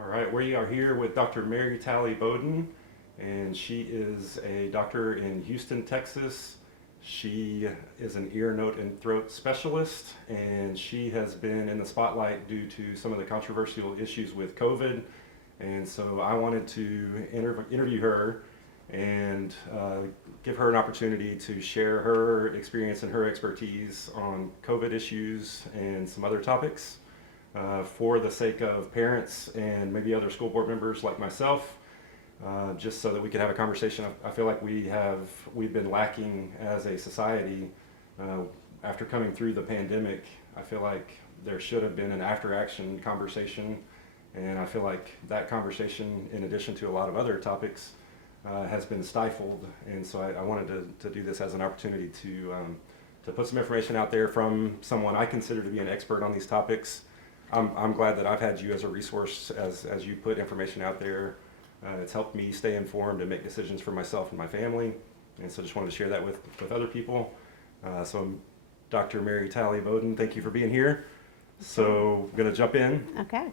All right, we are here with Dr. Mary Talley Bowden, and she is a doctor in Houston, Texas. She is an ear, nose, and throat specialist, and she has been in the spotlight due to some of the controversial issues with COVID. And so I wanted to interview her and give her an opportunity to share her experience and her expertise on COVID issues and some other topics. For the sake of parents and maybe other school board members like myself, just so that we could have a conversation. I feel like we've been lacking as a society after coming through the pandemic. I feel like there should have been an after-action conversation, and I feel like that conversation, in addition to a lot of other topics, has been stifled. And so I wanted to do this as an opportunity to put some information out there from someone I consider to be an expert on these topics. I'm glad that I've had you as a resource as you put information out there. It's helped me stay informed and make decisions for myself and my family, and so just wanted to share that with other people. So Dr. Mary Talley Bowden, thank you for being here. So I'm going to jump in. Okay.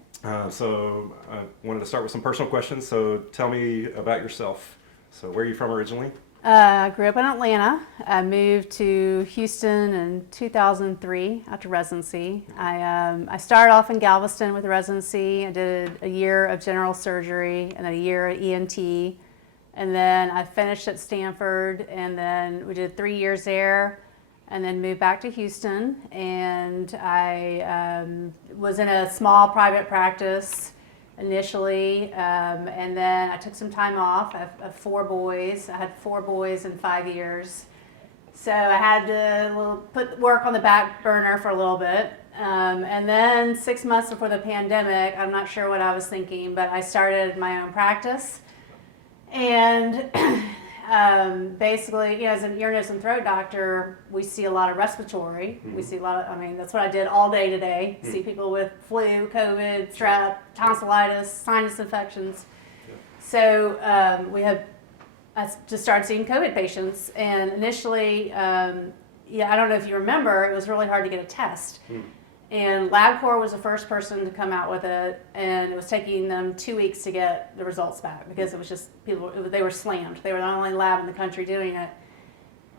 So I wanted to start with some personal questions. So tell me about yourself. So where are you from originally? I grew up in Atlanta. I moved to Houston in 2003 after residency. I started off in Galveston with residency. I did a year of general surgery and then a year at ENT. And then I finished at Stanford, and then we did 3 years there and then moved back to Houston. And I was in a small private practice initially, and then I took some time off. I have 4 boys. I had 4 boys in 5 years. So I had to put work on the back burner for a little bit. And then 6 months before the pandemic, I'm not sure what I was thinking, but I started my own practice. And basically, as an ear, nose, and throat doctor, we see a lot of respiratory. We see a lot of, that's what I did all day today. See people with flu, COVID, strep, tonsillitis, sinus infections. So I just started seeing COVID patients. And initially, I don't know if you remember, it was really hard to get a test. And LabCorp was the first person to come out with it, and it was taking them 2 weeks to get the results back because it was just they were slammed. They were the only lab in the country doing it.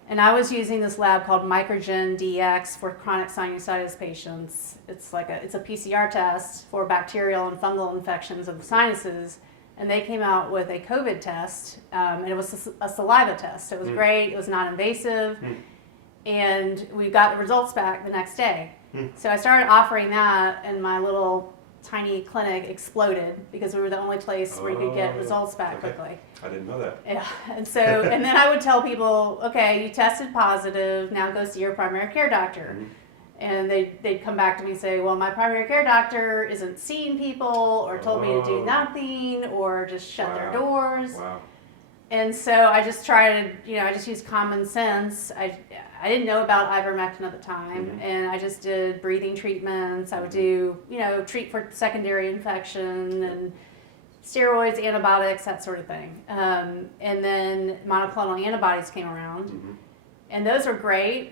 And I was using this lab called Microgen DX for chronic sinusitis patients. It's a PCR test for bacterial and fungal infections of the sinuses. And they came out with a COVID test, and it was a saliva test. It was great. It was non-invasive. And we got the results back the next day. So I started offering that, and my little tiny clinic exploded because we were the only place where you could get results back quickly. I didn't know that. Yeah, and then I would tell people, okay, you tested positive, now go see your primary care doctor. And they'd come back to me and say, well, my primary care doctor isn't seeing people, or told me to do nothing, or just shut their doors. Wow. And so I just tried to, I just used common sense. I didn't know about ivermectin at the time, and I just did breathing treatments. I would do, treat for secondary infection and steroids, antibiotics, that sort of thing. And then monoclonal antibodies came around, and those were great.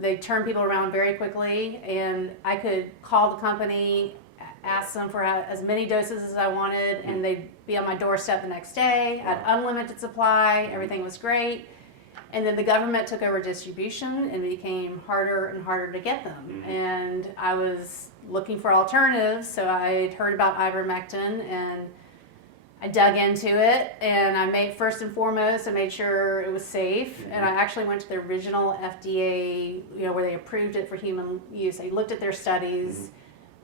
They turned people around very quickly, and I could call the company, ask them for as many doses as I wanted, and they'd be on my doorstep the next day. I had unlimited supply. Everything was great. And then the government took over distribution, and it became harder and harder to get them. And I was looking for alternatives, so I heard about ivermectin, and I dug into it, and I made sure it was safe. And I actually went to the original FDA, where they approved it for human use. I looked at their studies.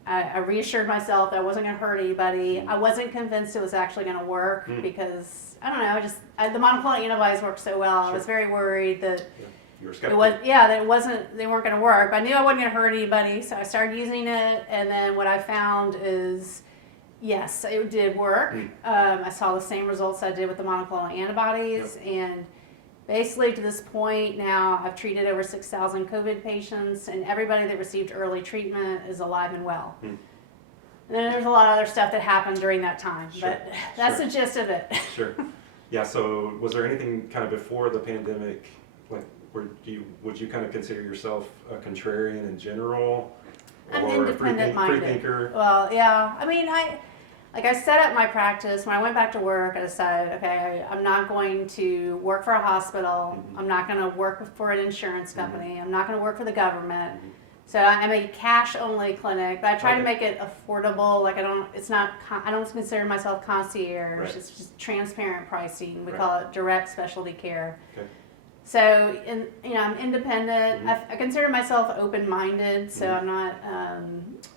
I reassured myself that I wasn't going to hurt anybody. I wasn't convinced it was actually going to work because, I don't know, the monoclonal antibodies worked so well. I was very worried that You were skeptical. they weren't going to work. But I knew I wasn't going to hurt anybody, so I started using it. And then what I found is, yes, it did work. I saw the same results I did with the monoclonal antibodies. And basically, to this point now, I've treated over 6,000 COVID patients, and everybody that received early treatment is alive and well. And then there's a lot of other stuff that happened during that time, but that's the gist of it. Sure. Yeah, so was there anything kind of before the pandemic, like would you kind of consider yourself a contrarian in general? I'm or independent-minded. a free thinker? Well, yeah. like I set up my practice when I went back to work. I decided, okay, I'm not going to work for a hospital. I'm not going to work for an insurance company. I'm not going to work for the government. So I'm a cash only clinic, but I try to make it affordable. Like I don't consider myself concierge. Right. It's just transparent pricing. We Right. call it direct specialty care. Okay. So, I'm independent. I consider myself open-minded, so I'm not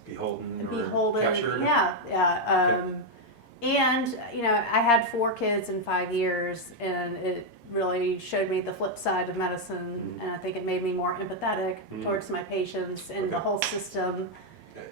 Beholden. Captured. Yeah. And I had 4 kids in 5 years, and it really showed me the flip side of medicine, and I think it made me more empathetic towards my patients and the whole system.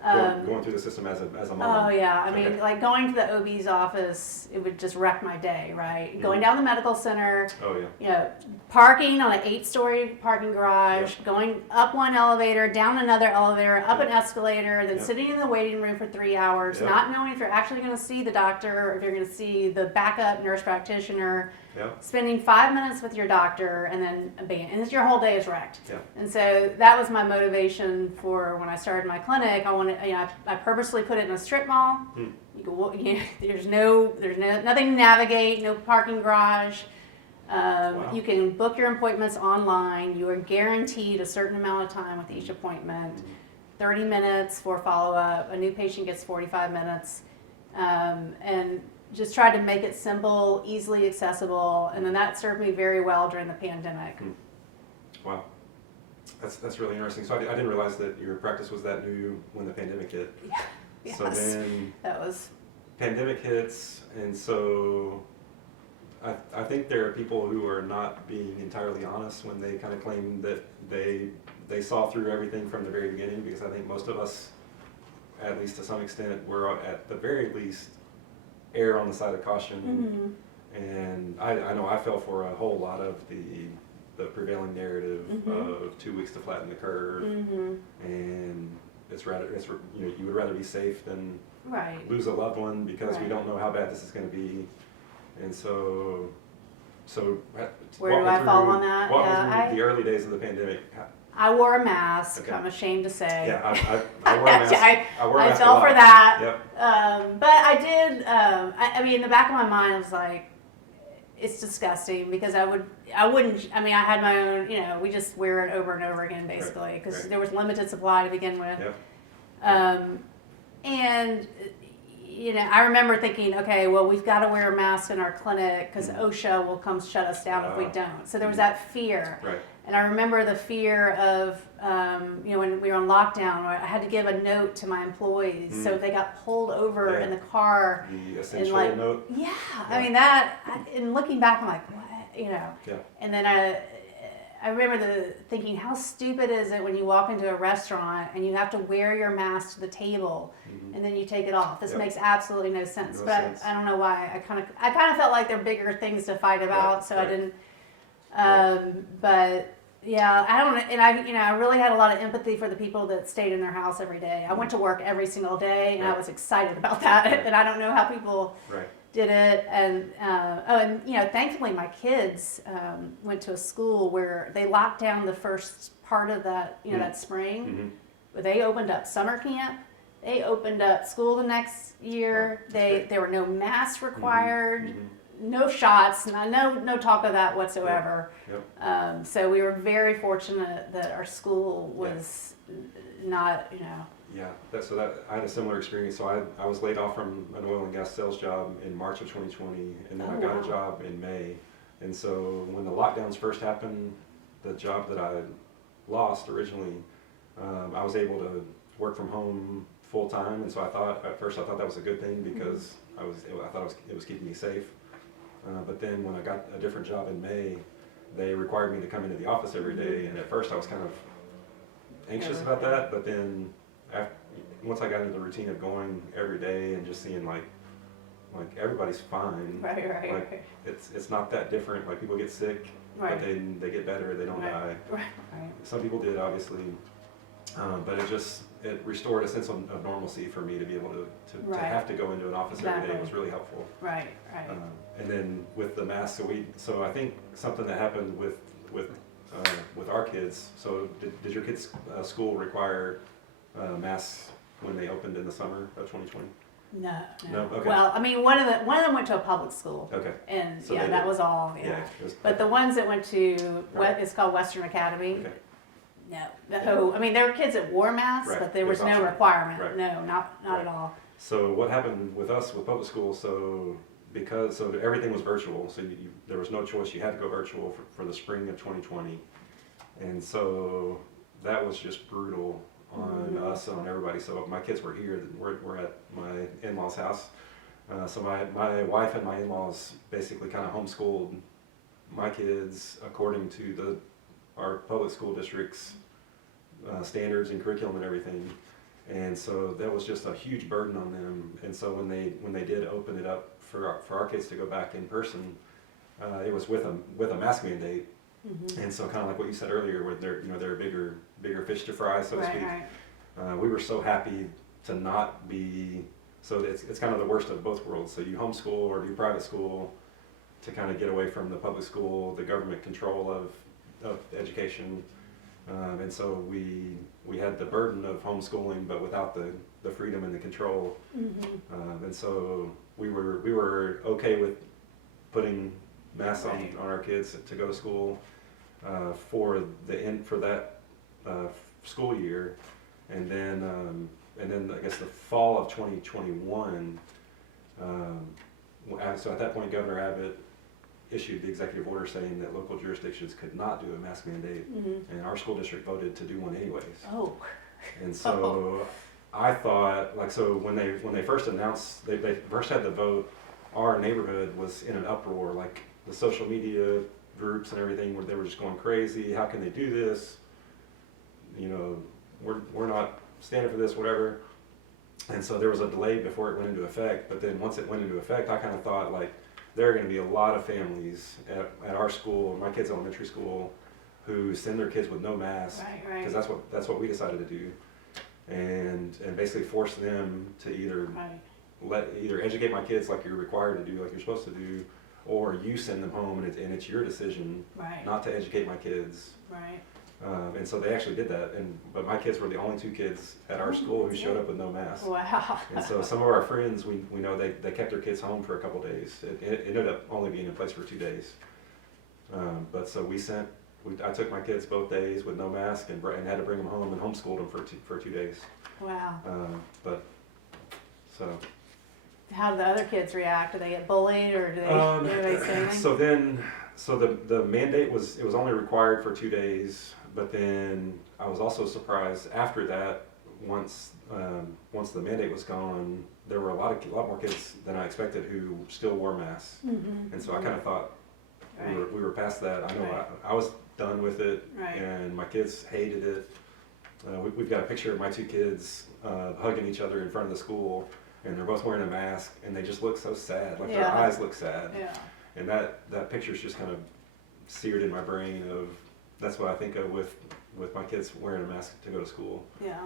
Going through the system as a mom. Oh yeah, I mean, Okay. like going to the OB's office, it would just wreck my day, right? Going down the medical center, Oh yeah. Parking on an 8-story parking garage, going up one elevator, down another elevator, up an escalator, then sitting in the waiting room for 3 hours, not knowing if you're actually going to see the doctor or if you're going to see the backup nurse practitioner. Spending 5 minutes with your doctor and then and your whole day is wrecked. And so that was my motivation for when I started my clinic. I purposely put it in a strip mall. There's nothing to navigate, no parking garage. You can book your appointments online. You are guaranteed a certain amount of time with each appointment. 30 minutes for follow-up. A new patient gets 45 minutes. And just tried to make it simple, easily accessible, and then that served me very well during the pandemic. Wow, that's really interesting. So I didn't realize that your practice was that new when the pandemic hit. Yes. So then that was pandemic hits, and so I think there are people who are not being entirely honest when they kind of claim that they saw through everything from the very beginning, because I think most of us, at least to some extent, were at the very least err on the side of caution. And I know I fell for a whole lot of the prevailing narrative of 2 weeks to flatten the curve, and you would rather be safe than lose a loved one because we don't know how bad this is going to be. And so where do I fall on that? What was the early days of the pandemic? I wore a mask. I'm ashamed to say. Yeah, I wore a mask. I wore a mask. I fell for that. Yep. But I did. I mean, in the back of my mind, I was like, it's disgusting because I wouldn't. I mean, I had my own. We just wear it over and over again, basically, because there was limited supply to begin with. Yep. And I remember thinking, okay, well, we've got to wear a mask in our clinic because OSHA will come shut us down if we don't. So there was that fear. Right. And I remember the fear of, when we were on lockdown, I had to give a note to my employees. So if they got pulled over in the car. The essential note. Yeah. I mean, and looking back, I'm like, what? Yeah. And then I remember thinking, how stupid is it when you walk into a restaurant and you have to wear your mask to the table and then you take it off? This makes absolutely no sense. I don't know why. I kind of felt like there are bigger things to fight about, so I didn't. But yeah, I don't. And I really had a lot of empathy for the people that stayed in their house every day. I went to work every single day, and I was excited about that. And I don't know how people did it. And thankfully my kids went to a school where they locked down the first part of that that spring. But they opened up summer camp. They opened up school the next year. There were no masks required. No shots, no talk of that whatsoever. So we were very fortunate that our school was not, Yeah, I had a similar experience. So I was laid off from an oil and gas sales job in March of 2020, and then I got a job in May. And so when the lockdowns first happened, the job that I lost originally, I was able to work from home full time. And so at first I thought that was a good thing because I thought it was keeping me safe. But then when I got a different job in May, they required me to come into the office every day, and at first I was kind of anxious about that. But then once I got into the routine of going every day and just seeing like everybody's fine, right. It's not that different. Like people get sick, but they get better. They don't die. Some people did, obviously, but it restored a sense of normalcy for me to be able to have to go into an office every day was really helpful. Right. And then with the mask, so I think something that happened with our kids. So did your kids' school require masks when they opened in the summer of 2020? No, No? Okay. Well, I mean, one of them went to a public school, Okay. and So yeah, they that did. was all. Yeah. It was, But the ones that went to Right. it's called Western Academy. Okay. No. I mean, there were kids that wore masks, Right. but there was It was no optional. requirement. Right. No, not Right. at all. So what happened with us with public school? So everything was virtual, so there was no choice. You had to go virtual for the spring of 2020, and so that was just brutal on us and on everybody. So my kids were here. We're at my in-laws' house. So my wife and my in-laws basically kind of homeschooled my kids according to our public school district's standards and curriculum and everything. And so that was just a huge burden on them. And so when they did open it up for our kids to go back in person, it was with a mask mandate. And so kind of like what you said earlier, where they're a bigger fish to fry, so to speak. Right. We were so happy to not be. So it's kind of the worst of both worlds. So you homeschool or do private school to kind of get away from the public school, the government control of education. And so we had the burden of homeschooling, but without the freedom and the control. And so we were okay with putting masks on our kids to go to school for that school year, and then I guess the fall of 2021. So at that point, Governor Abbott issued the executive order saying that local jurisdictions could not do a mask mandate, and our school district voted to do one anyways. Oh. And so I thought, so when they first announced, they first had the vote, our neighborhood was in an uproar, like the social media groups and everything, where they were just going crazy. How can they do this? We're not standing for this, whatever. And so there was a delay before it went into effect. But then once it went into effect, I kind of thought, there are going to be a lot of families at our school, my kids' elementary school, who send their kids with no mask, Right. because that's what we decided to do, and basically force them to either educate my kids like you're required to do, like you're supposed to do, or you send them home and it's your decision not to educate my kids. Right. And so they actually did that, but my kids were the only two kids at our school who showed up with no mask. Wow. And so some of our friends, we know they kept their kids home for a couple days. It ended up only being in place for 2 days. But so I took my kids both days with no mask and had to bring them home and homeschooled them for 2 days. Wow. So. How do the other kids react? Do they get bullied, or do they say anything? So the mandate was only required for 2 days, but then I was also surprised after that. Once the mandate was gone, there were a lot more kids than I expected who still wore masks, and so I kind of thought we were past that. I know I was done with it, and my kids hated it. We've got a picture of my two kids hugging each other in front of the school, and they're both wearing a mask, and they just look so sad. Their eyes look sad. Yeah. And that picture's just kind of seared in my brain of, that's what I think of with my kids wearing a mask to go to school. Yeah.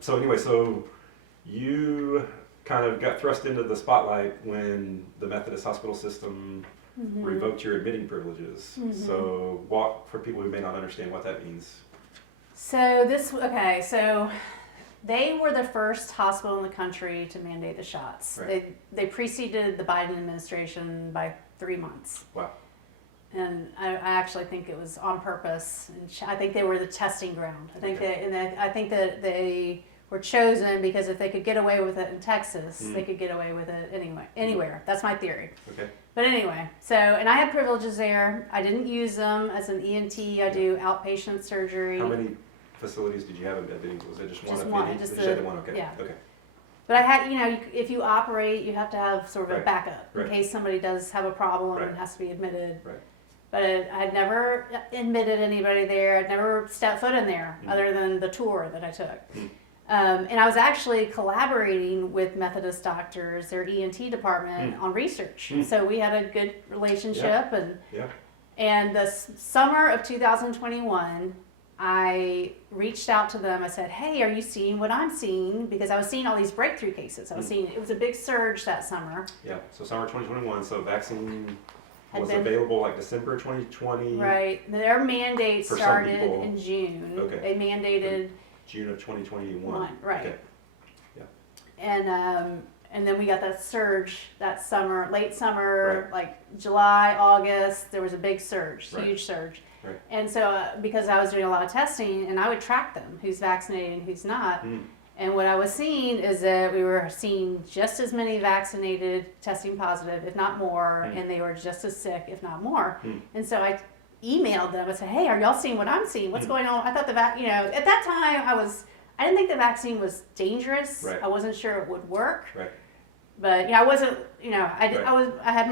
So anyway, so you kind of got thrust into the spotlight when the Methodist hospital system revoked your admitting privileges. So walk for people who may not understand what that means. So they were the first hospital in the country to mandate the shots. Right. They preceded the Biden administration by 3 months. Wow. And I actually think it was on purpose. And I think they were the testing ground. I think that they were chosen because if they could get away with it in Texas, they could get away with it anywhere. That's my theory. Okay. But anyway, and I had privileges there. I didn't use them as an ENT. I do outpatient surgery. How many facilities did you have admitting? Was it just one? Just one. Admitting? Just the one. Okay. Yeah. Okay. But I had, if you operate, you have to have sort of a backup in Right. case somebody does have a problem Right. and has to be admitted. Right. But I'd never admitted anybody there. I'd never stepped foot in there other than the tour that I took. And I was actually collaborating with Methodist doctors, their ENT department, on research. So we had a good relationship. And the summer of 2021, I reached out to them. I said, "Hey, are you seeing what I'm seeing?" Because I was seeing all these breakthrough cases. I was seeing, it was a big surge that summer. Yeah. So summer 2021. So vaccine Had was been- available like December 2020. Right. Their mandate For some started people. in June. Okay. They mandated June of 2021. right. Okay. and then we got that surge that summer, late summer, like July, August. There was a big surge, huge surge. Right. And so because I was doing a lot of testing, and I would track them, who's vaccinated and who's not. And what I was seeing is that we were seeing just as many vaccinated testing positive, if not more, and they were just as sick, if not more. And so I emailed them and said, hey, are y'all seeing what I'm seeing? What's going on? I thought at that time I didn't think the vaccine was dangerous. I wasn't sure it would work. But I wasn't, I had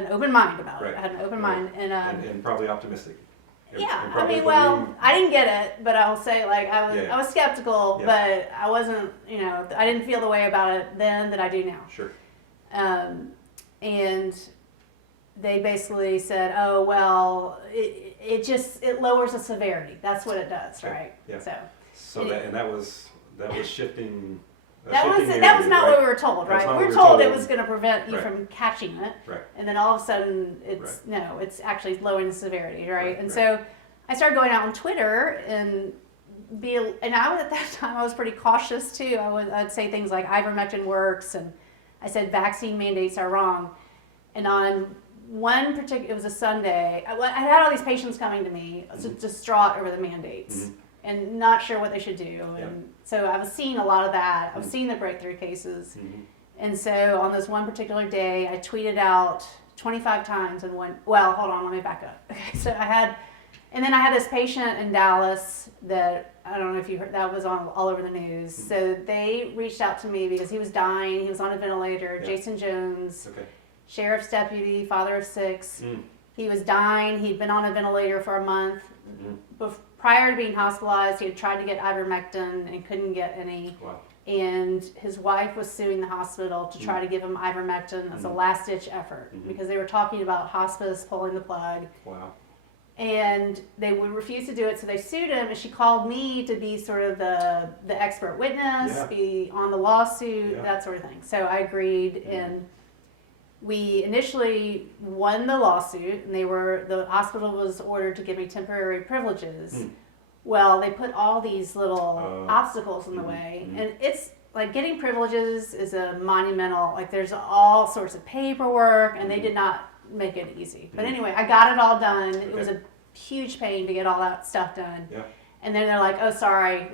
an open mind about it. I had an open mind, and probably optimistic. I mean, I didn't get it, but I'll say I was skeptical, but I wasn't, I didn't feel the way about it then that I do now. Sure. And they basically said, oh well, it lowers the severity. That's what it does, right? Yeah. So that was shifting. That was not what we were told, right? We were told it was going to prevent you from catching it, and then all of a sudden it's actually lowering the severity, right? And so I started going out on Twitter and I was at that time I was pretty cautious too. I'd say things like ivermectin works, and I said vaccine mandates are wrong. And on one particular, it was a Sunday, I had all these patients coming to me, distraught over the mandates. And not sure what they should do. And so I was seeing a lot of that. I was seeing the breakthrough cases. And so on this one particular day, I tweeted out 25 times and hold on, let me back up. Okay, so I had this patient in Dallas that, I don't know if you heard, that was on all over the news. So they reached out to me because he was dying. He was on a ventilator. Jason Jones, sheriff's deputy, father of 6. He was dying. He'd been on a ventilator for a month. Prior to being hospitalized, he had tried to get ivermectin and couldn't get any. Wow. And his wife was suing the hospital to try to give him ivermectin as a last-ditch effort because they were talking about hospice pulling the plug. Wow. And they would refuse to do it, so they sued him, and she called me to be sort of the expert witness, be on the lawsuit, that sort of thing. So I agreed, and we initially won the lawsuit, and the hospital was ordered to give me temporary privileges. Well, they put all these little obstacles in the way, and it's like getting privileges is a monumental, like there's all sorts of paperwork, and they did not make it easy. But anyway, I got it all done. It was a huge pain to get all that stuff done. And then they're like, oh, sorry,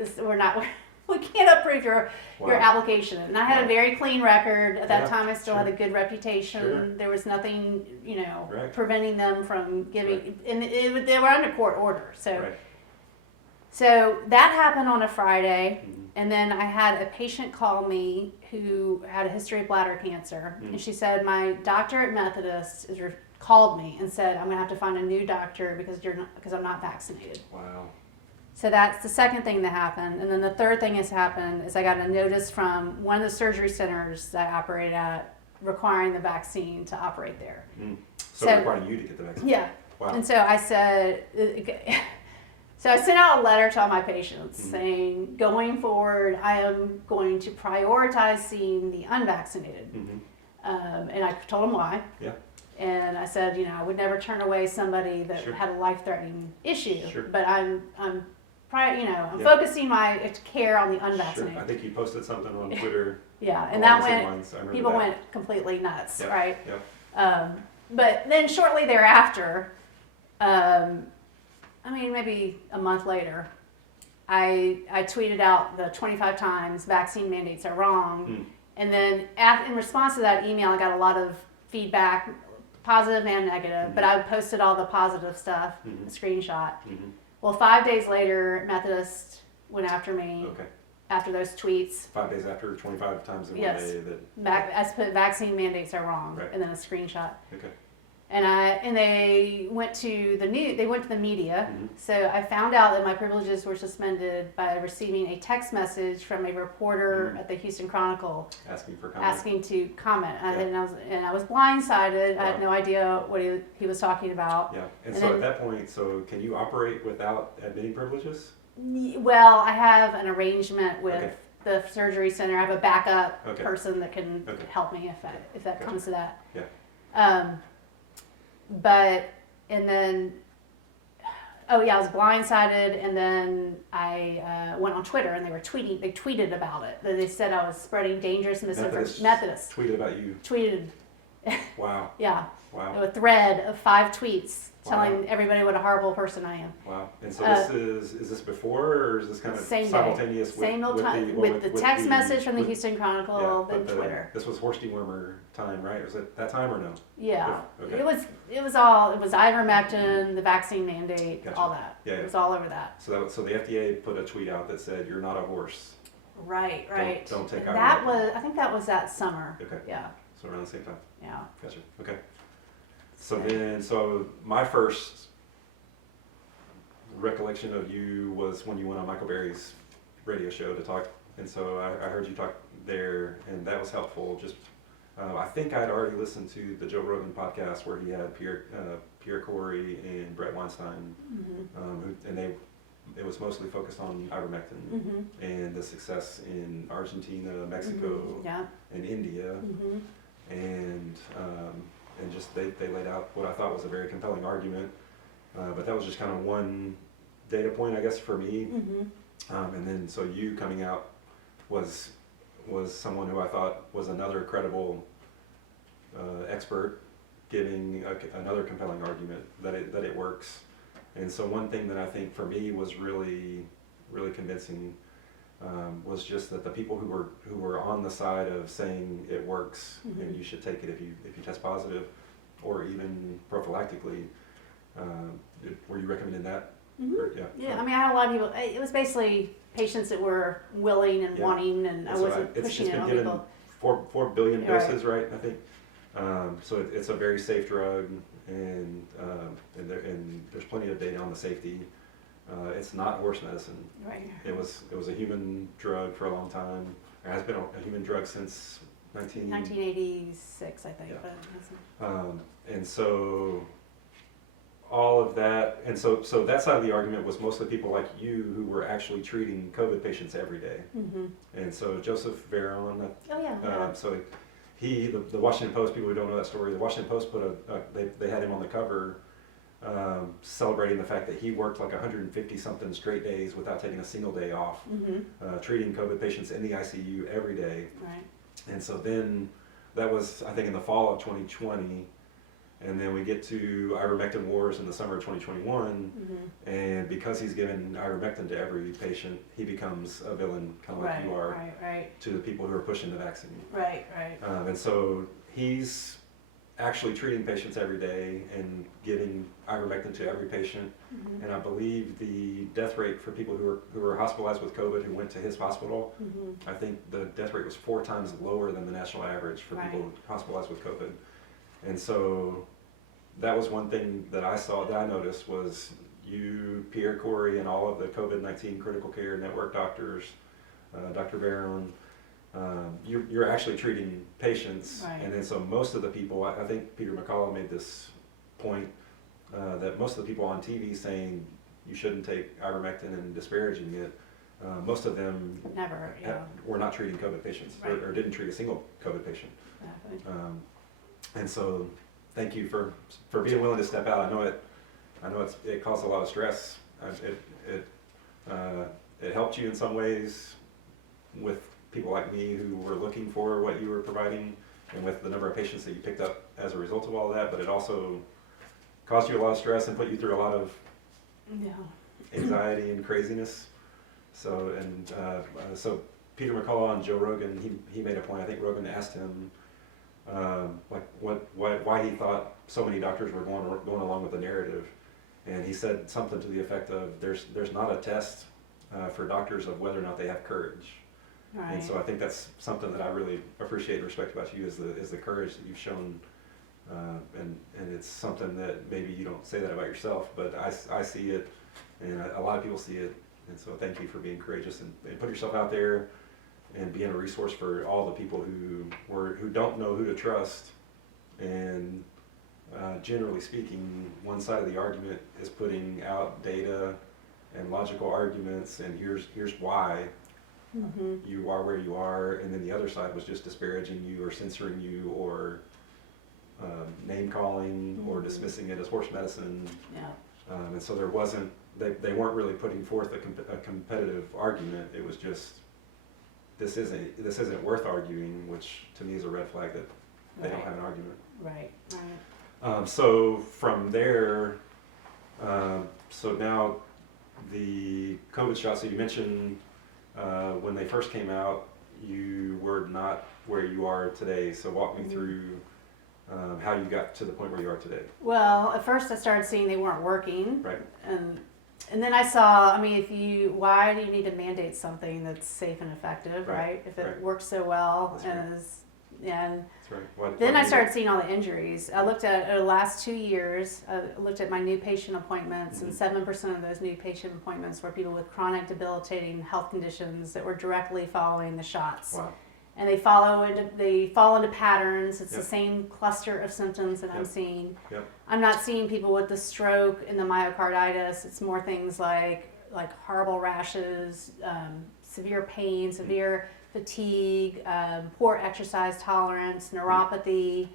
we can't approve your application. And I had a very clean record. At that time, I still had a good reputation. There was nothing, preventing them from giving, and they were under court order. So that happened on a Friday, and then I had a patient call me who had a history of bladder cancer, and she said, my doctor at Methodist called me and said, I'm going to have to find a new doctor because I'm not vaccinated. Wow. So that's the second thing that happened. And then the third thing that's happened is I got a notice from one of the surgery centers that I operated at requiring the vaccine to operate there. So requiring you to get the vaccine? Yeah. Wow. And so I said, so I sent out a letter to all my patients saying, going forward, I am going to prioritize seeing the unvaccinated. And I told them why. And I said, I would never turn away somebody that had a life-threatening issue, but I'm focusing my care on the unvaccinated. I think you posted something on Twitter. And that people went completely nuts, right? But then shortly thereafter, maybe a month later, I tweeted out the 25 times vaccine mandates are wrong. And then in response to that email, I got a lot of feedback, positive and negative, but I posted all the positive stuff, a screenshot. Well, 5 days later, Methodist went after me after those tweets. 5 days after, 25 times in one day. I put vaccine mandates are wrong, and then a screenshot. And they went to the media. So I found out that my privileges were suspended by receiving a text message from a reporter at the Houston Chronicle asking to comment. And I was blindsided. I had no idea what he was talking about. And so at that point, can you operate without admitting privileges? Well, I have an arrangement with the surgery center. I have a backup person that can help me if that comes to that. oh yeah, I was blindsided, and then I went on Twitter, and they tweeted about it. They said I was spreading dangerous misinformation. Methodist tweeted about you. Tweeted. Wow. Yeah. Wow. A thread of 5 tweets telling Wow. everybody what a horrible person I am. Wow. And so this is this before, or is this kind of same simultaneous day. Same old time with the text message from the Houston Chronicle, then Twitter. This was horse dewormer time, right? Was it that time or no? Yeah. Okay. It was ivermectin, the vaccine mandate, Gotcha. all that. Yeah, It was all over that. So the FDA put a tweet out that said, "You're not a horse." Right. Don't take that ivermectin. was, I think that was that summer. Okay. Yeah. So around the same time. Yeah. Gotcha. Okay. So my first recollection of you was when you went on Michael Berry's radio show to talk, and so I heard you talk there, and that was helpful. Just I think I'd already listened to the Joe Rogan podcast where he had Pierre Corey and Brett Weinstein, and it was mostly focused on ivermectin and the success in Argentina, Mexico, and India, and just they laid out what I thought was a very compelling argument, but that was just kind of one data point, I guess, for me. And then so you coming out was someone who I thought was another credible expert giving another compelling argument that it works. And so one thing that I think for me was really convincing was just that the people who were on the side of saying it works and you should take it if you test positive, or even prophylactically, were you recommending that? Or, yeah. I mean, I had a lot of people. It was basically patients that were willing and wanting, and I wasn't pushing it on people. 4 billion doses, right? I think. So it's a very safe drug, and there's plenty of data on the safety. It's not horse medicine. Right. It was a human drug for a long time. It has been a human drug since 1986, I think. Yeah. But and so all of that, and so that side of the argument was mostly people like you who were actually treating COVID patients every day. And so Joseph Veron, so the Washington Post, people who don't know that story, the Washington Post they had him on the cover celebrating the fact that he worked like 150 something straight days without taking a single day off, treating COVID patients in the ICU every day. Right. And so then that was, I think, in the fall of 2020, and then we get to ivermectin wars in the summer of 2021, and because he's given ivermectin to every patient, he becomes a villain, kind of like you are, to the people who are pushing the vaccine. Right. And so he's actually treating patients every day and giving ivermectin to every patient. And I believe the death rate for people who were hospitalized with COVID who went to his hospital, I think the death rate was 4 times lower than the national average for people hospitalized with COVID. And so that was one thing that I noticed was you, Pierre Corey, and all of the COVID-19 critical care network doctors, Dr. Barron, you're actually treating patients. And then so most of the people, I think Peter McCullough made this point, that most of the people on TV saying you shouldn't take ivermectin and disparaging it, most of them were not treating COVID patients, or didn't treat a single COVID patient. And so thank you for being willing to step out. I know it caused a lot of stress. It helped you in some ways with people like me who were looking for what you were providing, and with the number of patients that you picked up as a result of all that, but it also caused you a lot of stress and put you through a lot of anxiety and craziness. So Peter McCullough on Joe Rogan, he made a point. I think Rogan asked him why he thought so many doctors were going along with the narrative, and he said something to the effect of there's not a test for doctors of whether or not they have courage. And so I think that's something that I really appreciate and respect about you is the courage that you've shown, and it's something that maybe you don't say that about yourself, but I see it, and a lot of people see it. And so thank you for being courageous and put yourself out there and being a resource for all the people who don't know who to trust. And generally speaking, one side of the argument is putting out data and logical arguments, and here's why you are where you are, and then the other side was just disparaging you or censoring you or name calling or dismissing it as horse medicine. And so there wasn't, they weren't really putting forth a competitive argument. It was just, this isn't worth arguing, which to me is a red flag that they don't have an argument. Right. So from there, so now the COVID shots that you mentioned, when they first came out, you were not where you are today. So walk me through how you got to the point where you are today. Well, at first I started seeing they weren't working. Right. And then I saw, I mean, why do you need to mandate something that's safe and effective, right? If it works so well and That's right. then I started seeing all the injuries. I looked at the last 2 years, I looked at my new patient appointments, and 7% of those new patient appointments were people with chronic debilitating health conditions that were directly following the shots. Wow. And they fall into patterns. It's the same cluster of symptoms that I'm seeing. Yep. I'm not seeing people with the stroke and the myocarditis. It's more things like horrible rashes, severe pain, severe fatigue, poor exercise tolerance, neuropathy,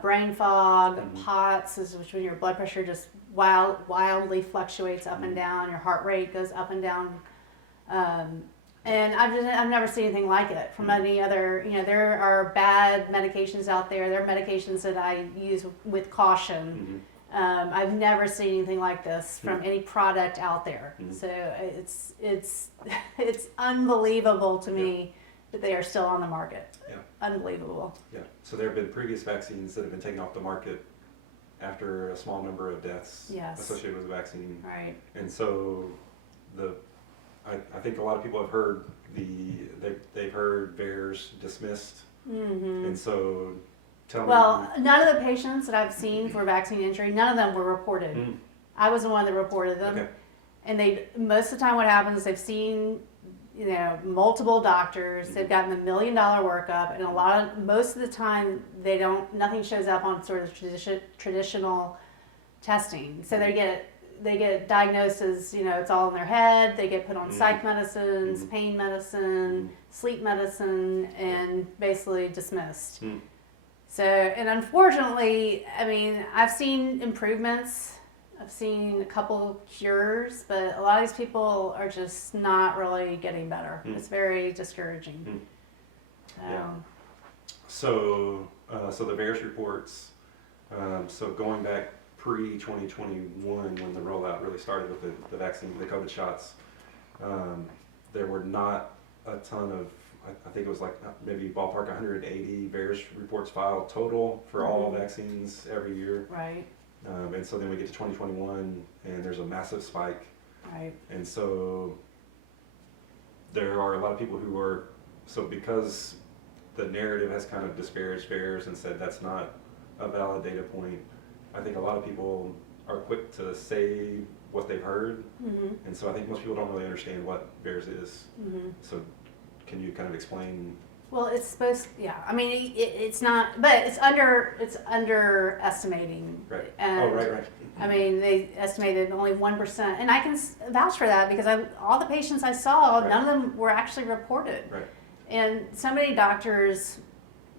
brain fog, POTS, which is when your blood pressure just wildly fluctuates up and down, your heart rate goes up and down. And I've never seen anything like it from any other, there are bad medications out there. There are medications that I use with caution. I've never seen anything like this from any product out there. So it's unbelievable to me that they are still on the market. Yeah. Unbelievable. Yeah. So there have been previous vaccines that have been taken off the market after a small number of deaths associated with the vaccine. Right. And so I think a lot of people have heard they've heard VAERS dismissed. And so tell me. Well, none of the patients that I've seen for vaccine injury, none of them were reported. I was the one that reported them. Okay. And most of the time what happens is they've seen, multiple doctors, they've gotten $1 million workup, and most of the time nothing shows up on sort of traditional testing. So they get diagnosed as, it's all in their head. They get put on psych medicines, pain medicine, sleep medicine, and basically dismissed. So, and unfortunately, I mean, I've seen improvements. I've seen a couple cures, but a lot of these people are just not really getting better. It's very discouraging. Yeah. So the VAERS reports, so going back pre-2021 when the rollout really started with the vaccine, the COVID shots, there were not a ton of, I think it was like maybe ballpark 180 VAERS reports filed total for all vaccines every year. Right. And so then we get to 2021 and there's a massive spike. Right. And so there are a lot of people who are, so because the narrative has kind of disparaged VAERS and said that's not a valid data point, I think a lot of people are quick to say what they've heard. And so I think most people don't really understand what VAERS is. So can you kind of explain? Well, it's supposed, I mean, it's not, but it's underestimating. Right. And right. I mean, they estimated only 1%, and I can vouch for that because all the patients I saw, none of them were actually reported. Right. And so many doctors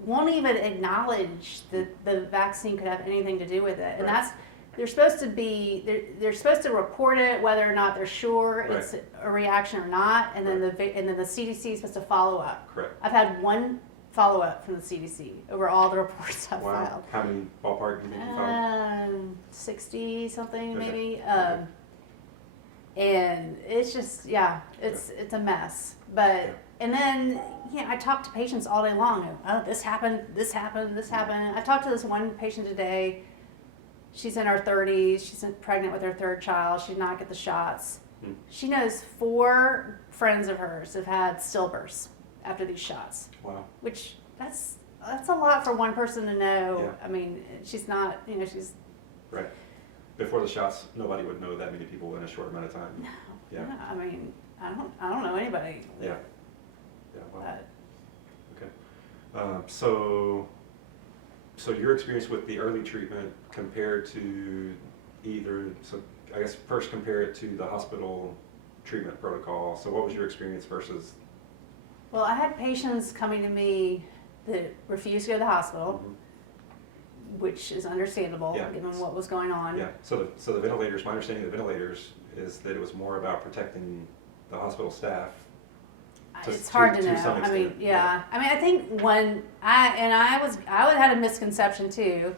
won't even acknowledge that the vaccine could have anything to do with it, and they're supposed to report it whether or not they're sure it's a reaction or not, and then the CDC is supposed to follow up. Correct. I've had one follow up from the CDC over all the reports I've filed. How many ballpark do you think you filed? 60 something maybe. Okay. And it's just it's a mess. But and then I talk to patients all day long. Oh, this happened. I talked to this one patient today. She's in her 30s. She's pregnant with her third child. She did not get the shots. She knows 4 friends of hers have had stillbirths after these shots. Wow. Which that's a lot for one person to know. Yeah. I mean, she's not. She's. Right. Before the shots, nobody would know that many people in a short amount of time. No. Yeah. No, I mean, I don't know anybody. Yeah. Yeah. Wow. Okay. So your experience with the early treatment compared to I guess first compare it to the hospital treatment protocol. So what was your experience versus? Well, I had patients coming to me that refused to go to the hospital. which is understandable Yeah. given what was going on. Yeah, so the ventilators, my understanding of the ventilators is that it was more about protecting the hospital staff. It's hard to know. some I mean, extent, yeah. I mean, I think I had a misconception too,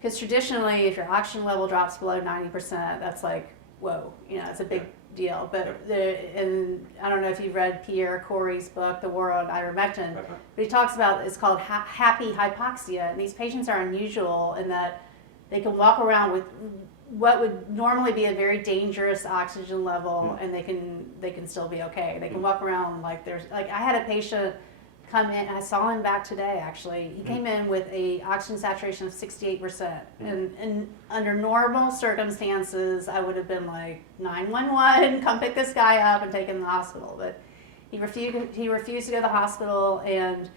because traditionally, if your oxygen level drops below 90%, that's like, whoa, it's a big deal. But and I don't know if you've read Pierre Corey's book, The War on Ivermectin, Okay. but he talks about, it's called happy hypoxia, and these patients are unusual in that they can walk around with what would normally be a very dangerous oxygen level, and they can still be okay. They can walk around like I had a patient come in, I saw him back today actually. He came in with a oxygen saturation of 68%. And under normal circumstances, I would have been like 911, come pick this guy up and take him to the hospital. But he refused to go to the hospital, and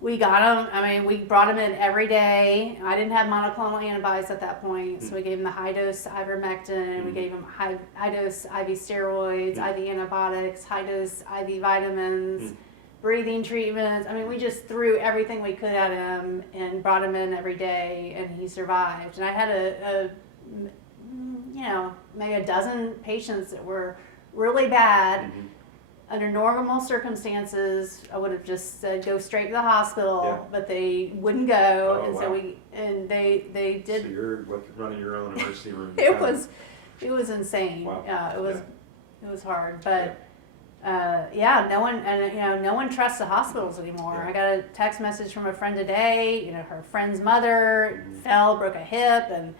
we got him. I mean, we brought him in every day. I didn't have monoclonal antibodies at that point, so we gave him the high-dose ivermectin. We gave him high-dose IV steroids, IV antibiotics, high-dose IV vitamins, breathing treatments. I mean, we just threw everything we could at him and brought him in every day, and he survived. And I had maybe a dozen patients that were really bad. Under normal circumstances, I would have just said go straight to the hospital, but they wouldn't go, and so they did. So you're running your own emergency room. It was insane. Wow. Yeah, it was hard, but no one trusts the hospitals anymore. Yeah. I got a text message from a friend today. Her friend's mother fell, broke a hip, and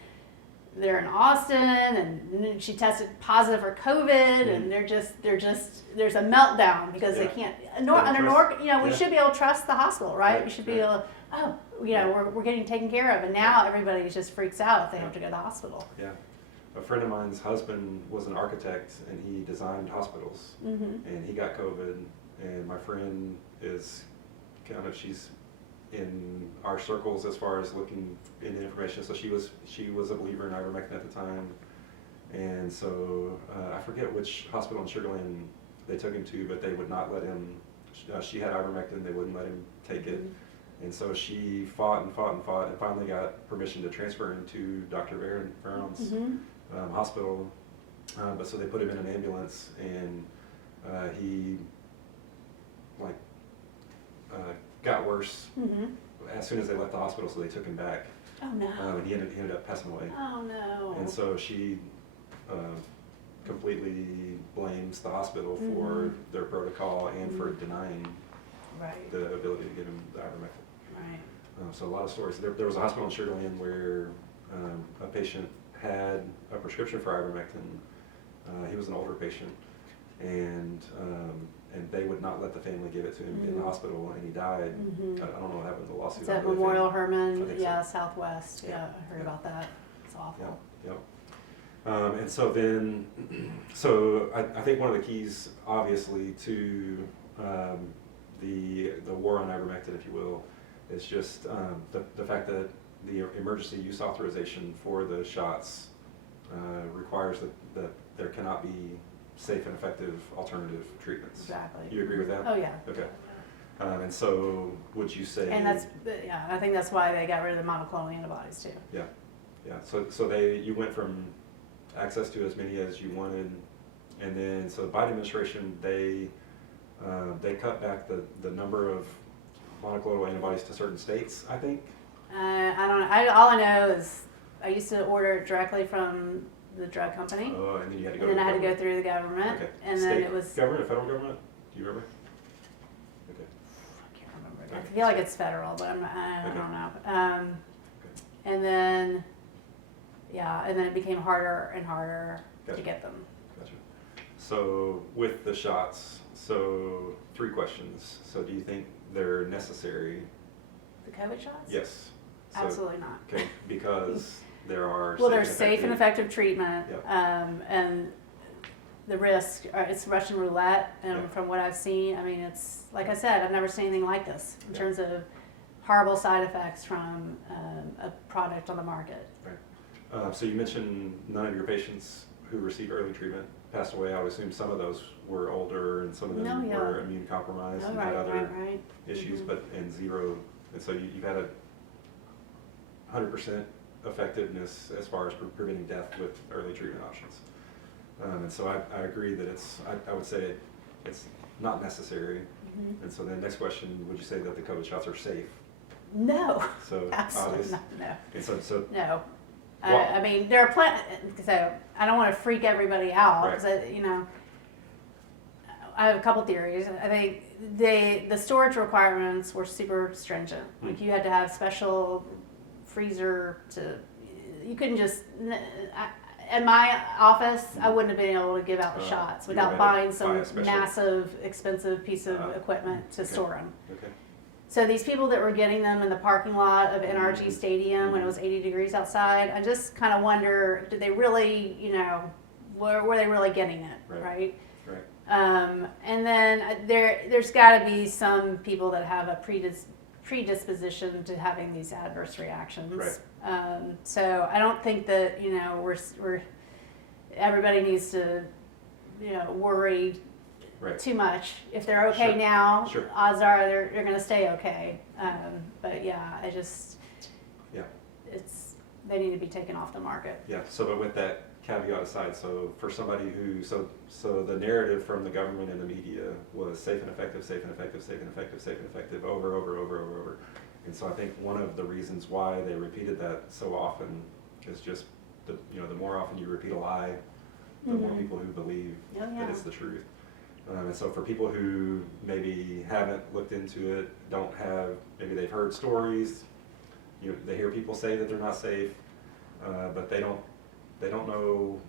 they're in Austin, and she tested positive for COVID, and there's a meltdown because they can't. We should be able to trust the hospital, right? We should be able. We're getting taken care of, and now everybody just freaks out if they have to go to the hospital. Yeah, a friend of mine's husband was an architect, and he designed hospitals, and he got COVID, and my friend is she's in our circles as far as looking into information. So she was a believer in ivermectin at the time, and so I forget which hospital in Sugar Land they took him to, but they would not let him. She had ivermectin, they wouldn't let him take it, and so she fought and finally got permission to transfer him to Dr. Barron's hospital. But so they put him in an ambulance, and he got worse as soon as they left the hospital, so they took him back. Oh no. And he ended up passing away. Oh no. And so she completely blames the hospital for their protocol and for denying the ability to give him the ivermectin. Right. So a lot of stories. There was a hospital in Sugar Land where a patient had a prescription for ivermectin. He was an older patient, and they would not let the family give it to him in the hospital, and he died. I don't know what happened in the lawsuit. Is that Memorial Hermann? So. Southwest. Yeah, I heard about that. It's awful. Yep. And so then, I think one of the keys, obviously, to the war on ivermectin, if you will, is just the fact that the emergency use authorization for the shots requires that there cannot be safe and effective alternative treatments. Exactly. You agree with that? Oh yeah. Okay. And so, would you say? And I think that's why they got rid of the monoclonal antibodies too. Yeah. So you went from access to as many as you wanted, and then so the Biden administration they cut back the number of monoclonal antibodies to certain states, I think. I don't know. All I know is I used to order it directly from the drug company. Oh, and then you had to go. And then I had to go through the government. Okay. And State then it was government, federal government. Do you remember? Okay. I can't remember. Okay. I feel like it's federal, but I Okay. don't know. And then it became harder and harder Gotcha. to get them. Gotcha. So with the shots, 3 questions. So do you think they're necessary? The COVID shots? Yes. So, Absolutely not. Okay, because there are. Well, there's safe and effective treatment, Yep. and the risk, it's Russian roulette, and Yep. from what I've seen, I mean, it's, like I said, I've never seen anything like this in Yep. terms of horrible side effects from a product on the market. Right. So you mentioned none of your patients who received early treatment passed away. I would assume some of those were older and some of them were immune compromised and had other issues, and so you've had 100% effectiveness as far as preventing death with early treatment options. And so I agree that I would say it's not necessary. Mm-hmm. And so then next question, would you say that the COVID shots are safe? No, So absolutely not. No. And so No. Well- I mean, there are plenty, so I don't want to freak everybody out, Right. because, I have a couple theories. I think the storage requirements were super stringent. Like you had to have special freezer you couldn't just, in my office, I wouldn't have been able to give out the shots you without had to buying buy some a special- massive, expensive piece of equipment to okay. store them. Okay. So these people that were getting them in the parking lot of NRG Stadium when it was 80 degrees outside, I just kind of wonder, did they really, were they really getting it, right? Right. And then there's got to be some people that have a predisposition to having these adverse reactions. Right. So I don't think that we're everybody needs to worry Right. too much. If they're okay Sure. now, Sure. odds are they're going to stay okay. But yeah, Yeah. they need to be taken off the market. Yeah. So, but with that caveat aside, so for somebody who, so the narrative from the government and the media was safe and effective, safe and effective, safe and effective, safe and effective, over. And so I think one of the reasons why they repeated that so often is just the more often you repeat a lie, the more people who believe that it's the truth. And so for people who maybe haven't looked into it, maybe they've heard stories, they hear people say that they're not safe, but they don't know,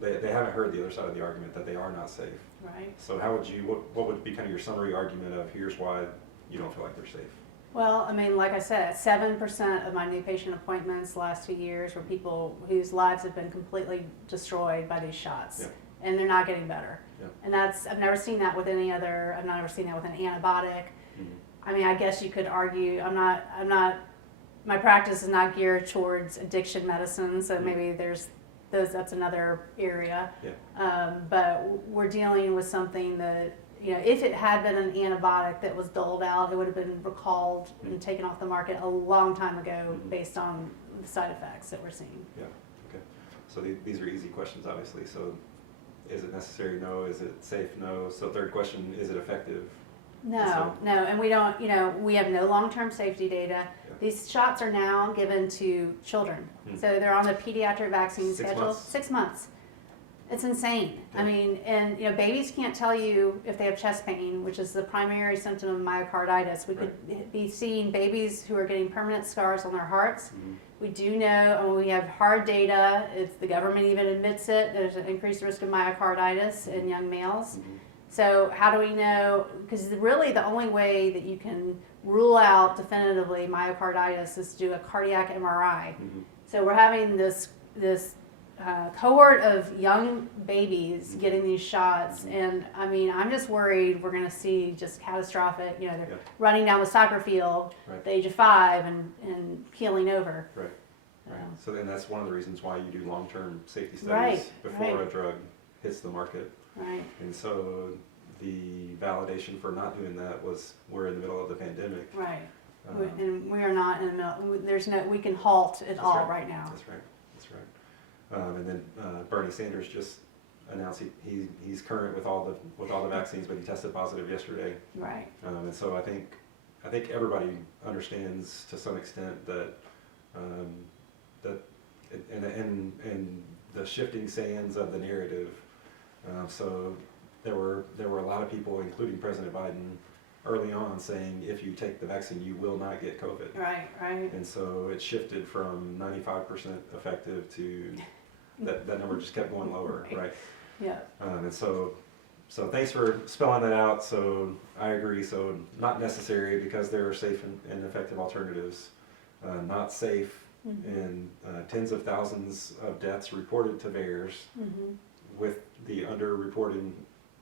they haven't heard the other side of the argument that they are not safe. Right. So what would be kind of your summary argument of here's why you don't feel like they're safe? Well, I mean, like I said, 7% of my new patient appointments the last 2 years were people whose lives have been completely destroyed by these shots. Yeah. And they're not getting better. Yeah. And I've never seen that with any other, I've never seen that with an antibiotic. Mm-hmm. I mean, I guess you could argue, my practice is not geared towards addiction medicine, so maybe that's another area. Yeah. But we're dealing with something that, if it had been an antibiotic that was doled out, it would have been recalled and taken off the market a long time ago based on the side effects that we're seeing. Yeah. Okay. So these are easy questions, obviously. So is it necessary? No. Is it safe? No. So third question, is it effective? No, and we don't, we have no long-term safety data. Yeah. These shots are now given to children. So they're on the pediatric vaccine 6 schedule. months? 6 months. It's insane. Yeah. I mean, and babies can't tell you if they have chest pain, which is the primary symptom of myocarditis. We could be seeing babies who are getting permanent scars on their hearts. Mm-hmm. We do know, and we have hard data, if the government even admits it, there's an increased risk of myocarditis in young males. Mm-hmm. So how do we know? Because really the only way that you can rule out definitively myocarditis is to do a cardiac MRI. Mm-hmm. So we're having this cohort of young babies getting these shots, and I mean, I'm just worried we're going to see just catastrophic. They're running down the soccer field at the age of 5 and keeling over. Right. Right. So then that's one of the reasons why you do long-term safety studies Right, before right. a drug hits the market. Right. And so the validation for not doing that was we're in the middle of the pandemic. Right. And we are not in the middle. We can halt it all right now. That's right. That's right. And then Bernie Sanders just announced he's current with all the vaccines, but he tested positive yesterday. Right. And so I think everybody understands to some extent that and the shifting sands of the narrative. So there were a lot of people, including President Biden, early on saying if you take the vaccine, you will not get COVID. Right. Right. And so it shifted from 95% effective to that number just kept going lower, right? Yeah. And so thanks for spelling that out. So I agree. So not necessary because there are safe and effective alternatives. Not safe. And tens of thousands of deaths reported to VAERS, with the underreporting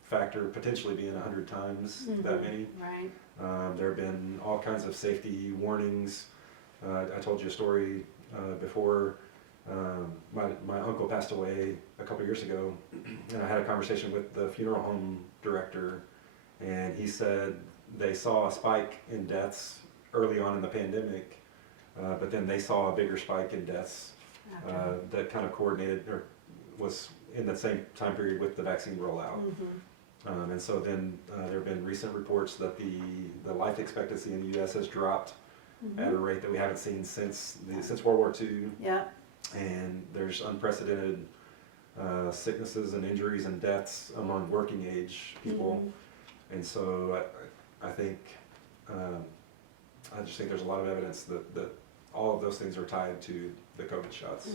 factor potentially being 100 times that many. Right. There have been all kinds of safety warnings. I told you a story before. My uncle passed away a couple years ago, and I had a conversation with the funeral home director, and he said they saw a spike in deaths early on in the pandemic. but then they saw a bigger spike in deaths After. that kind of coordinated or was in the same time period with the vaccine rollout. And so then there have been recent reports that the life expectancy in the U.S. has dropped at a rate that we haven't seen since World War II. Yeah. And there's unprecedented sicknesses and injuries and deaths among working age people. And so I think, I just think there's a lot of evidence that all of those things are tied to the COVID shots.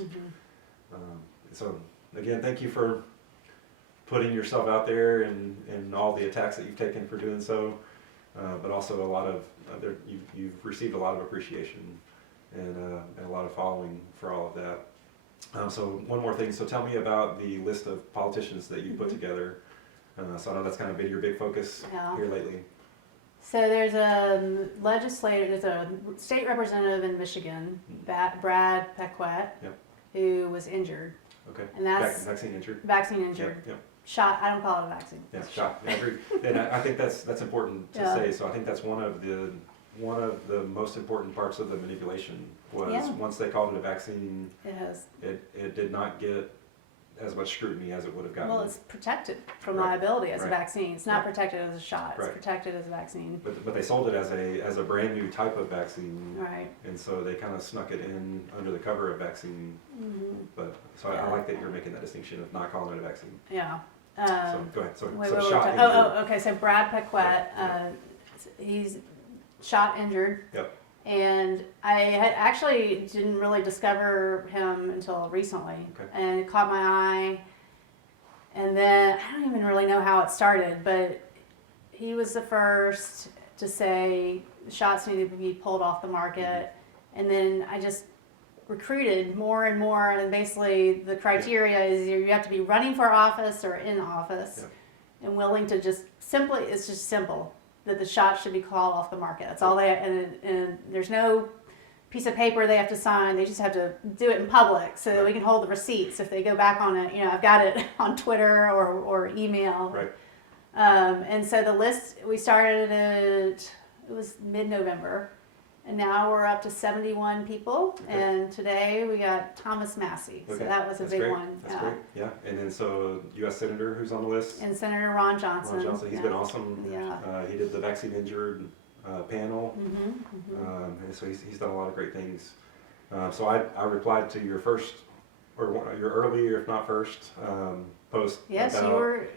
So again, thank you for putting yourself out there and all the attacks that you've taken for doing so, but also a lot of, you've received a lot of appreciation and a lot of following for all of that. So one more thing, so tell me about the list of politicians that you put together. So I know that's kind of been your big focus here lately. So there's a state representative in Michigan, Brad Paquette, who was injured. Okay. And that's vaccine injured. Vaccine injured. Yep. Shot. I don't call it a vaccine. Yeah, shot. Yeah, and I think that's important to say. So I think that's one of the most important parts of the manipulation was once they called it a vaccine, it did not get as much scrutiny as it would have gotten. Well, it's protected from liability as a vaccine. It's not protected as a shot. It's protected as a vaccine. But they sold it as a brand new type of vaccine. Right. And so they kind of snuck it in under the cover of vaccine. But so I like that you're making that distinction of not calling it a vaccine. Yeah. So go ahead. So wait, shot injured. Okay. So Brad Paquette, he's shot injured. Yep. And I had actually didn't really discover him until recently, and it caught my eye. And then I don't even really know how it started, but he was the first to say shots needed to be pulled off the market. And then I just recruited more and more, and basically the criteria is you have to be running for office or in office, and willing to it's just simple. That the shots should be called off the market. That's all and there's no piece of paper they have to sign. They just have to do it in public so that we can hold the receipts if they go back on it. I've got it on Twitter or email. Right. And so the list, we started it was mid-November, and now we're up to 71 people. And today we got Thomas Massey. So that was a big one. That's great. Yeah. And then so U.S. Senator who's on the list? And Senator Ron Johnson. He's been awesome. Yeah. He did the vaccine injured panel. And so he's done a lot of great things. So I replied to your first, or your early, if not first, post. Yes, you were.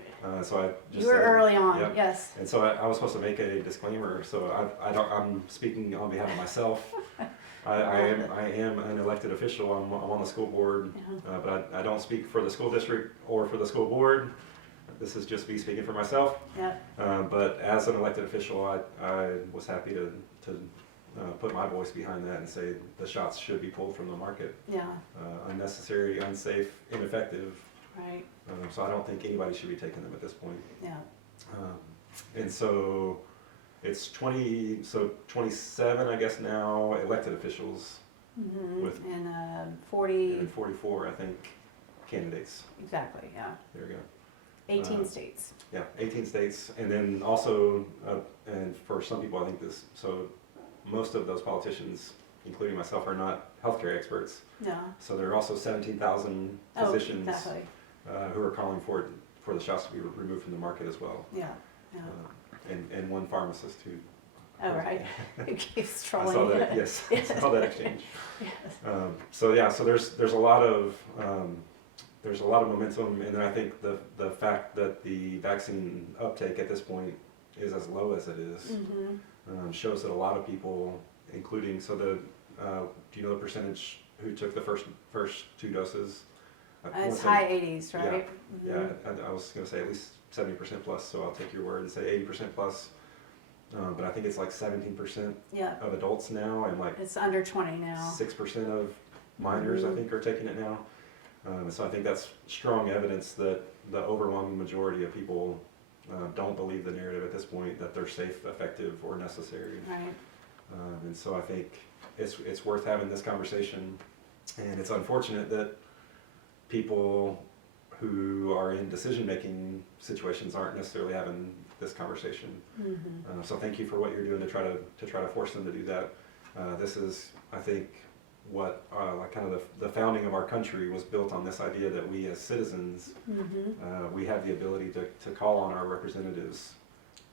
So I just you were early on, yes. And so I was supposed to make a disclaimer. So I'm speaking on behalf of myself. I am an elected official. I'm on the school board, but I don't speak for the school district or for the school board. This is just me speaking for myself. Yeah. But as an elected official, I was happy to put my voice behind that and say the shots should be pulled from the market. Yeah. Unnecessary, unsafe, ineffective. Right. So I don't think anybody should be taking them at this point. Yeah. And so it's 27, I guess now, elected officials with and 40 and 44, I think, candidates. Exactly. Yeah. There we go. 18 states. Yeah, 18 states, and then also, and for some people, I think most of those politicians, including myself, are not healthcare experts. Yeah. So there are also 17,000 physicians who are calling for the shots to be removed from the market as well. Yeah. Yeah. And one pharmacist who. Oh right. Who keeps trolling. I saw that. Yes. I saw that exchange. Yes. So there's a lot of momentum, and then I think the fact that the vaccine uptake at this point is as low as it is shows that a lot of people, including do you know the percentage who took the first 2 doses? It's high 80s, right? Yeah, I was going to say at least 70% plus, so I'll take your word and say 80% plus. But I think it's like 17% of adults now, and like it's under 20 now. 6% of minors, I think, are taking it now. So I think that's strong evidence that the overwhelming majority of people don't believe the narrative at this point that they're safe, effective, or necessary. Right. And so I think it's worth having this conversation, and it's unfortunate that people who are in decision-making situations aren't necessarily having this conversation. So thank you for what you're doing to try to force them to do that. This is, I think, what like kind of the founding of our country was built on this idea that we as citizens, we have the ability to call on our representatives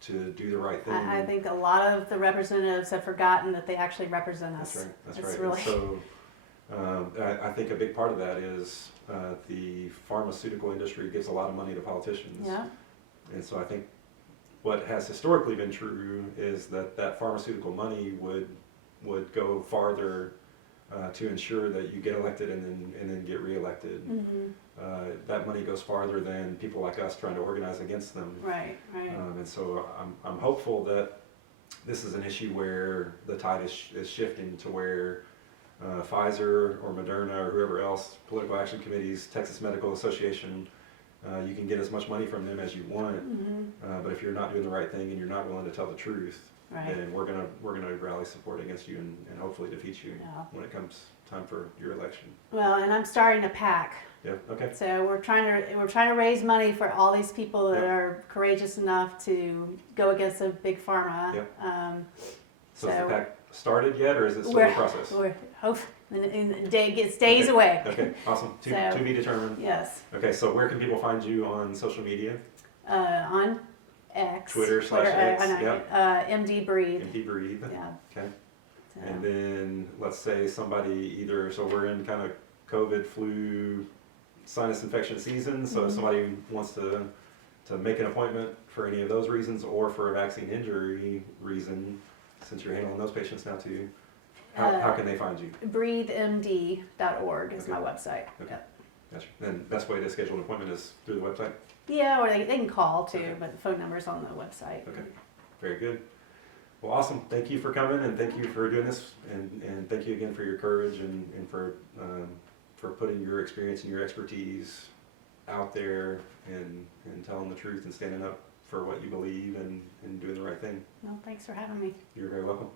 to do the right thing. I think a lot of the representatives have forgotten that they actually represent us. That's right. That's It's right. really... So I think a big part of that is the pharmaceutical industry gives a lot of money to politicians. Yeah. And so I think what has historically been true is that pharmaceutical money would go farther to ensure that you get elected and then get reelected. That money goes farther than people like us trying to organize against them. Right, right. And so I'm hopeful that this is an issue where the tide is shifting to where Pfizer or Moderna or whoever else, political action committees, Texas Medical Association, you can get as much money from them as you want, but if you're not doing the right thing and you're not willing to tell the truth, Right. then we're gonna rally support against you and hopefully defeat you when it comes time for your election. Well, and I'm starting a PAC. Yeah. Okay. So we're trying to raise money for all these people that are courageous enough to go against a big pharma. Yep. So so is the PAC started yet, or is it still in process? We're it's days away. Okay. Awesome. To be determined. Yes. Okay. So where can people find you on social media? On X. Twitter/X. MD Breathe. MD Breathe. Yeah. Okay. So. And then let's say somebody either, so we're in kind of COVID, flu, sinus infection season, so if somebody wants to make an appointment for any of those reasons or for a vaccine injury reason, since you're handling those patients now too, how can they find you? breathemd.org is my website. Okay. Yep. Gotcha. And best way to schedule an appointment is through the website? Yeah, or they can call too, Okay. but the phone number's on the website. Okay, very good. Well, awesome. Thank you for coming and thank you for doing this and thank you again for your courage and for putting your experience and your expertise out there and telling the truth and standing up for what you believe and doing the right thing. Well, thanks for having me. You're very welcome.